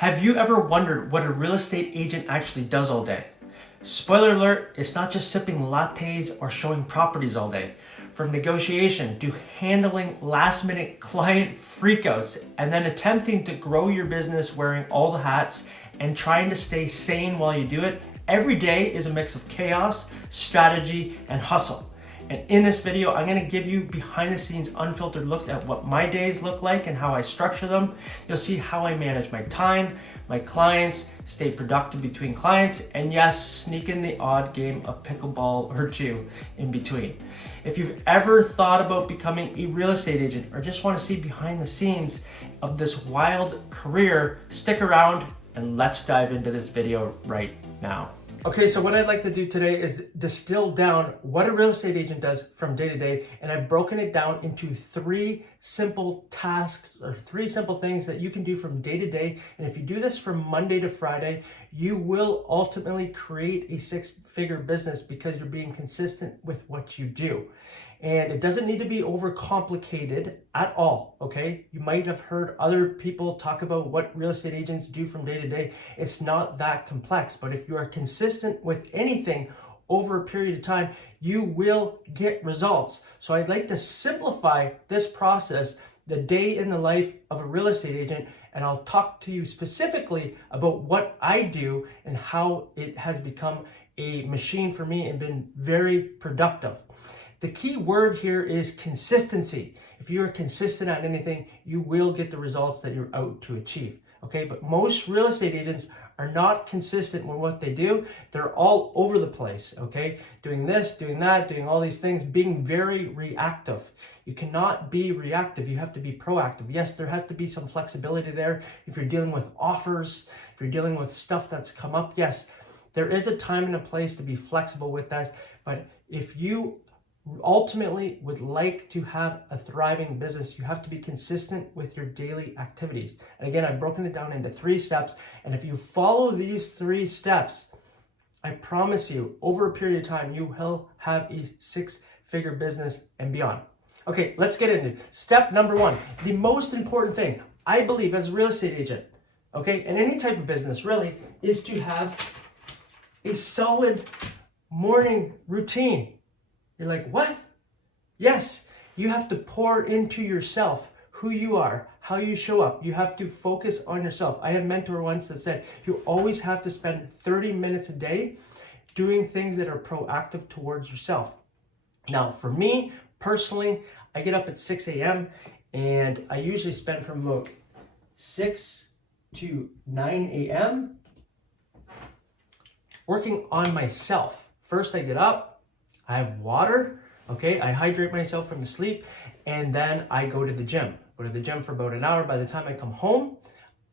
Have you ever wondered what a real estate agent actually does all day? Spoiler alert, it's not just sipping lattes or showing properties all day. From negotiation to handling last minute client freakouts and then attempting to grow your business wearing all the hats and trying to stay sane while you do it, every day is a mix of chaos, strategy, and hustle. And in this video, I'm gonna give you behind the scenes unfiltered look at what my days look like and how I structure them. You'll see how I manage my time, my clients, stay productive between clients, and yes, sneak in the odd game of pickleball or two in between. If you've ever thought about becoming a real estate agent or just wanna see behind the scenes of this wild career, stick around and let's dive into this video right now. Okay, so what I'd like to do today is distill down what a real estate agent does from day to day, and I've broken it down into three simple tasks or three simple things that you can do from day to day. And if you do this from Monday to Friday, you will ultimately create a six-figure business because you're being consistent with what you do. And it doesn't need to be overcomplicated at all, okay? You might have heard other people talk about what real estate agents do from day to day. It's not that complex, but if you are consistent with anything over a period of time, you will get results. So I'd like to simplify this process, the day in the life of a real estate agent, and I'll talk to you specifically about what I do and how it has become a machine for me and been very productive. The key word here is consistency. If you are consistent at anything, you will get the results that you're out to achieve. Okay, but most real estate agents are not consistent with what they do. They're all over the place, okay? Doing this, doing that, doing all these things, being very reactive. You cannot be reactive, you have to be proactive. Yes, there has to be some flexibility there. If you're dealing with offers, if you're dealing with stuff that's come up, yes, there is a time and a place to be flexible with that. But if you ultimately would like to have a thriving business, you have to be consistent with your daily activities. And again, I've broken it down into 3 steps. And if you follow these 3 steps, I promise you, over a period of time, you will have a 6-figure business and beyond. Okay, let's get into it. Step number 1, the most important thing, I believe, as a real estate agent, okay, and any type of business really, is to have a solid morning routine. You're like, what? Yes, you have to pour into yourself who you are, how you show up. You have to focus on yourself. I had a mentor once that said, you always have to spend 30 minutes a day doing things that are proactive towards yourself. Now, for me, personally, I get up at 6 a.m. and I usually spend from about 6 to 9 a.m. working on myself. First, I get up. I have water, okay? I hydrate myself from the sleep, and then I go to the gym. Go to the gym for about an hour. By the time I come home,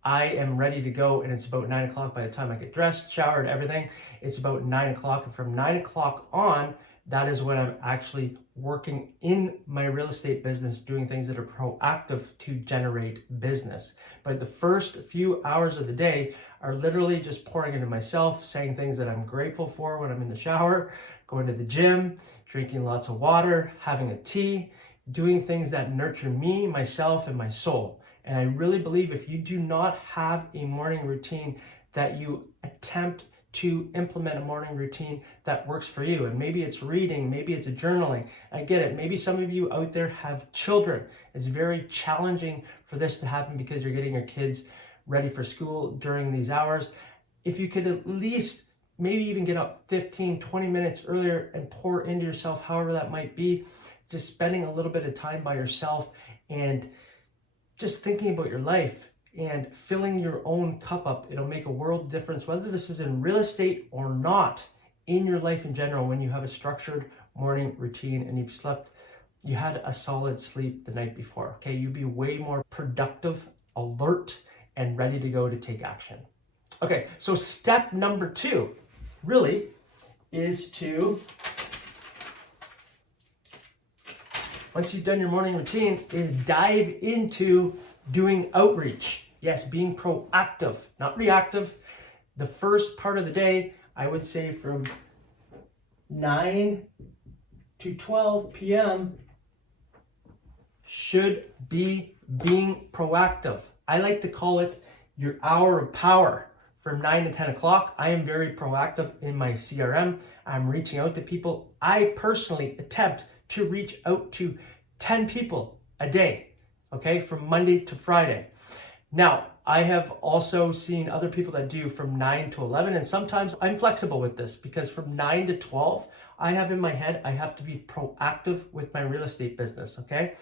I am ready to go, and it's about 9 o'clock by the time I get dressed, showered, everything. It's about 9 o'clock, and from 9 o'clock on, that is when I'm actually working in my real estate business, doing things that are proactive to generate business. But the first few hours of the day are literally just pouring into myself, saying things that I'm grateful for when I'm in the shower, going to the gym, drinking lots of water, having a tea, doing things that nurture me, myself, and my soul. And I really believe if you do not have a morning routine, that you attempt to implement a morning routine that works for you. And maybe it's reading, maybe it's journaling. I get it. Maybe some of you out there have children. It's very challenging for this to happen because you're getting your kids ready for school during these hours. If you could at least maybe even get up 15, 20 minutes earlier and pour into yourself, however that might be, just spending a little bit of time by yourself and just thinking about your life and filling your own cup up. It'll make a world difference, whether this is in real estate or not, in your life in general. When you have a structured morning routine and you had a solid sleep the night before, okay? You'd be way more productive, alert, and ready to go to take action. Okay, so step number 2 really is to, once you've done your morning routine, is dive into doing outreach. Yes, being proactive, not reactive. The first part of the day, I would say from 9 to 12 p.m. should be being proactive. I like to call it your hour of power from 9 to 10 o'clock. I am very proactive in my CRM. I'm reaching out to people. I personally attempt to reach out to 10 people a day, okay, from Monday to Friday. Now, I have also seen other people that do from 9 to 11, and sometimes I'm flexible with this because from 9 to 12, I have in my head, I have to be proactive with my real estate business, okay?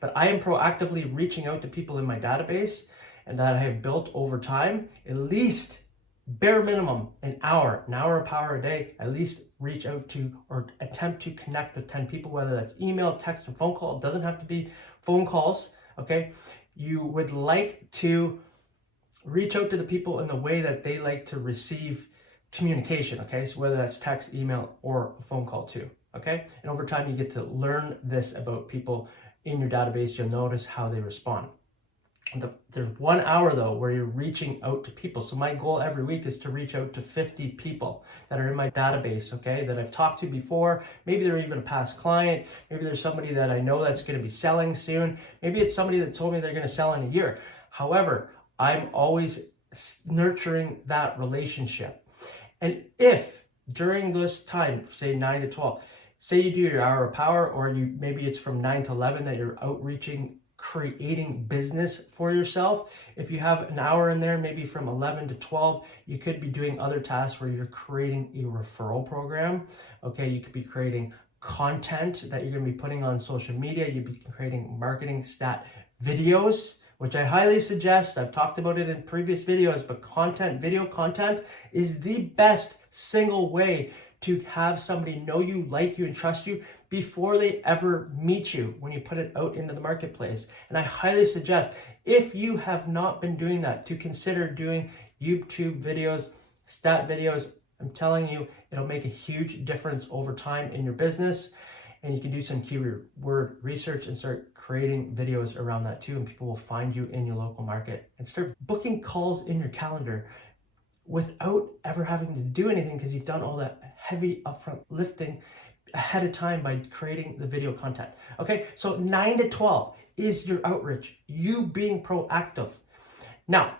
But I am proactively reaching out to people in my database and that I have built over time, at least bare minimum an hour of power a day, at least reach out to or attempt to connect with 10 people, whether that's email, text, or phone call. It doesn't have to be phone calls, okay? You would like to reach out to the people in the way that they like to receive communication, okay? So whether that's text, email, or a phone call too, okay? And over time, you get to learn this about people in your database. You'll notice how they respond. There's 1 hour though where you're reaching out to people. So my goal every week is to reach out to 50 people that are in my database, okay, that I've talked to before. Maybe they're even a past client. Maybe there's somebody that I know that's going to be selling soon. Maybe it's somebody that told me they're going to sell in a year. However, I'm always nurturing that relationship. And if during this time, say 9 to 12, say you do your hour of power, or maybe it's from 9 to 11 that you're outreaching, creating business for yourself. If you have an hour in there, maybe from 11 to 12, you could be doing other tasks where you're creating a referral program. Okay, you could be creating content that you're going to be putting on social media. You'd be creating marketing stat videos, which I highly suggest. I've talked about it in previous videos, but video content is the best single way to have somebody know you, like you, and trust you before they ever meet you when you put it out into the marketplace. And I highly suggest, if you have not been doing that, to consider doing YouTube videos, stat videos. I'm telling you, it'll make a huge difference over time in your business. And you can do some keyword research and start creating videos around that too. And people will find you in your local market and start booking calls in your calendar without ever having to do anything, because you've done all that heavy upfront lifting ahead of time by creating the video content. Okay, so 9 to 12 is your outreach, you being proactive. Now,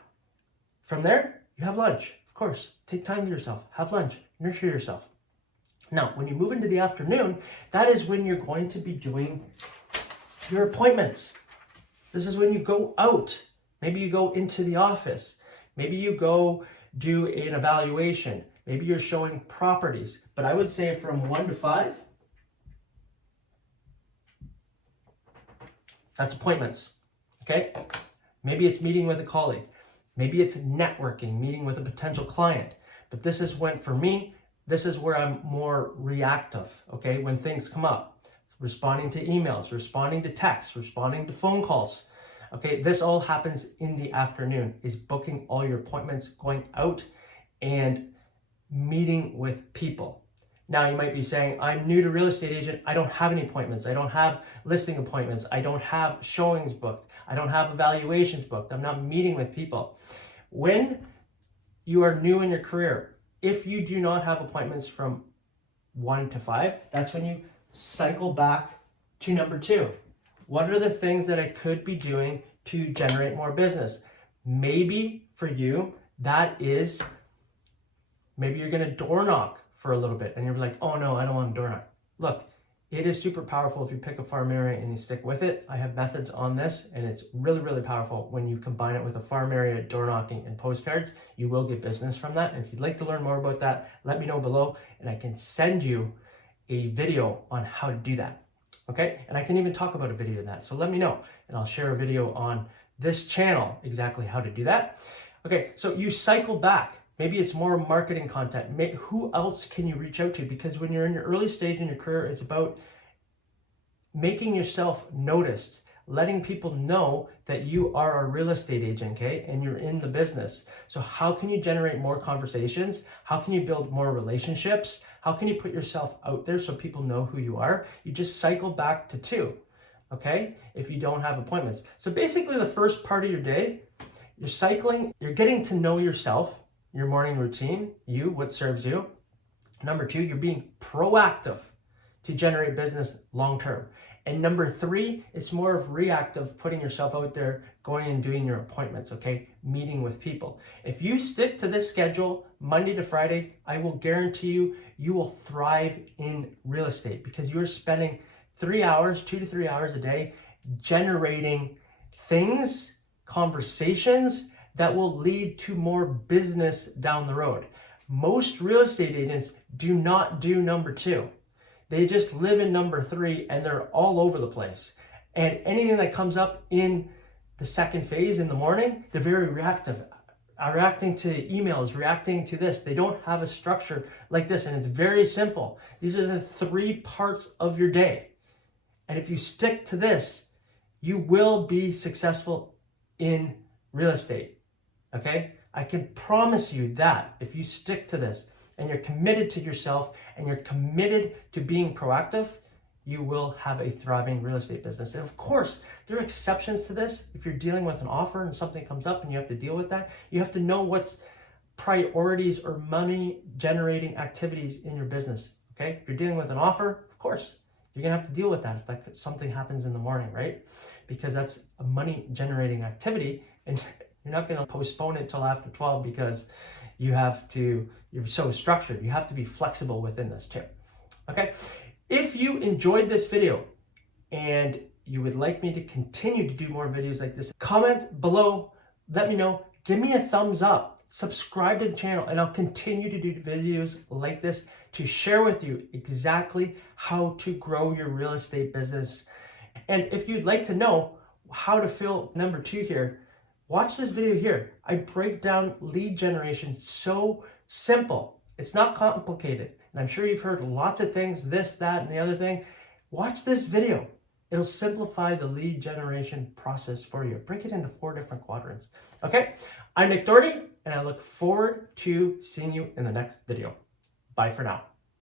from there, you have lunch. Of course, take time to yourself, have lunch, nurture yourself. Now, when you move into the afternoon, that is when you're going to be doing your appointments. This is when you go out. Maybe you go into the office. Maybe you go do an evaluation. Maybe you're showing properties. But I would say from 1 to 5, that's appointments, okay? Maybe it's meeting with a colleague. Maybe it's networking, meeting with a potential client. But this is when, for me, this is where I'm more reactive, okay? When things come up, responding to emails, responding to texts, responding to phone calls, okay? This all happens in the afternoon, is booking all your appointments, going out and meeting with people. Now you might be saying, I'm new to real estate agent. I don't have any appointments. I don't have listing appointments. I don't have showings booked. I don't have evaluations booked. I'm not meeting with people. When you are new in your career, if you do not have appointments from 1 to 5, that's when you cycle back to number 2. What are the things that I could be doing to generate more business? Maybe for you, that is, maybe you're going to door knock for a little bit and you're like, oh no, I don't want to door knock. Look, it is super powerful if you pick a farm area and you stick with it. I have methods on this, and it's really, really powerful when you combine it with a farm area, door knocking, and postcards. You will get business from that. And if you'd like to learn more about that, let me know below and I can send you a video on how to do that. Okay, and I can even talk about a video of that. So let me know and I'll share a video on this channel exactly how to do that. Okay, so you cycle back. Maybe it's more marketing content. Who else can you reach out to? Because when you're in your early stage in your career, it's about making yourself noticed, letting people know that you are a real estate agent, okay? And you're in the business. So how can you generate more conversations? How can you build more relationships? How can you put yourself out there so people know who you are? You just cycle back to 2, okay? If you don't have appointments. So basically the first part of your day, you're cycling, you're getting to know yourself, your morning routine, what serves you. Number 2, you're being proactive to generate business long-term. And number 3, it's more of reactive, putting yourself out there, going and doing your appointments, okay? Meeting with people. If you stick to this schedule, Monday to Friday, I will guarantee you, you will thrive in real estate because you're spending 3 hours, 2 to 3 hours a day, generating things, conversations that will lead to more business down the road. Most real estate agents do not do number 2. They just live in number 3 and they're all over the place. And anything that comes up in the second phase in the morning, they're very reactive, reacting to emails, reacting to this. They don't have a structure like this, and it's very simple. These are the 3 parts of your day. And if you stick to this, you will be successful in real estate, okay? I can promise you that if you stick to this and you're committed to yourself and you're committed to being proactive, you will have a thriving real estate business. And of course, there are exceptions to this. If you're dealing with an offer and something comes up and you have to deal with that, you have to know what's priorities or money generating activities in your business, okay? If you're dealing with an offer, of course, you're gonna have to deal with that if something happens in the morning, right? Because that's a money generating activity and you're not gonna postpone it till after 12 because you're so structured. You have to be flexible within this too, okay? If you enjoyed this video and you would like me to continue to do more videos like this, comment below, let me know, give me a thumbs up, subscribe to the channel, and I'll continue to do videos like this to share with you exactly how to grow your real estate business. And if you'd like to know how to fill number 2 here, watch this video here. I break down lead generation so simple. It's not complicated. And I'm sure you've heard lots of things, this, that, and the other thing. Watch this video. It'll simplify the lead generation process for you. Break it into 4 different quadrants. Okay, I'm Nick Doherty, and I look forward to seeing you in the next video. Bye for now.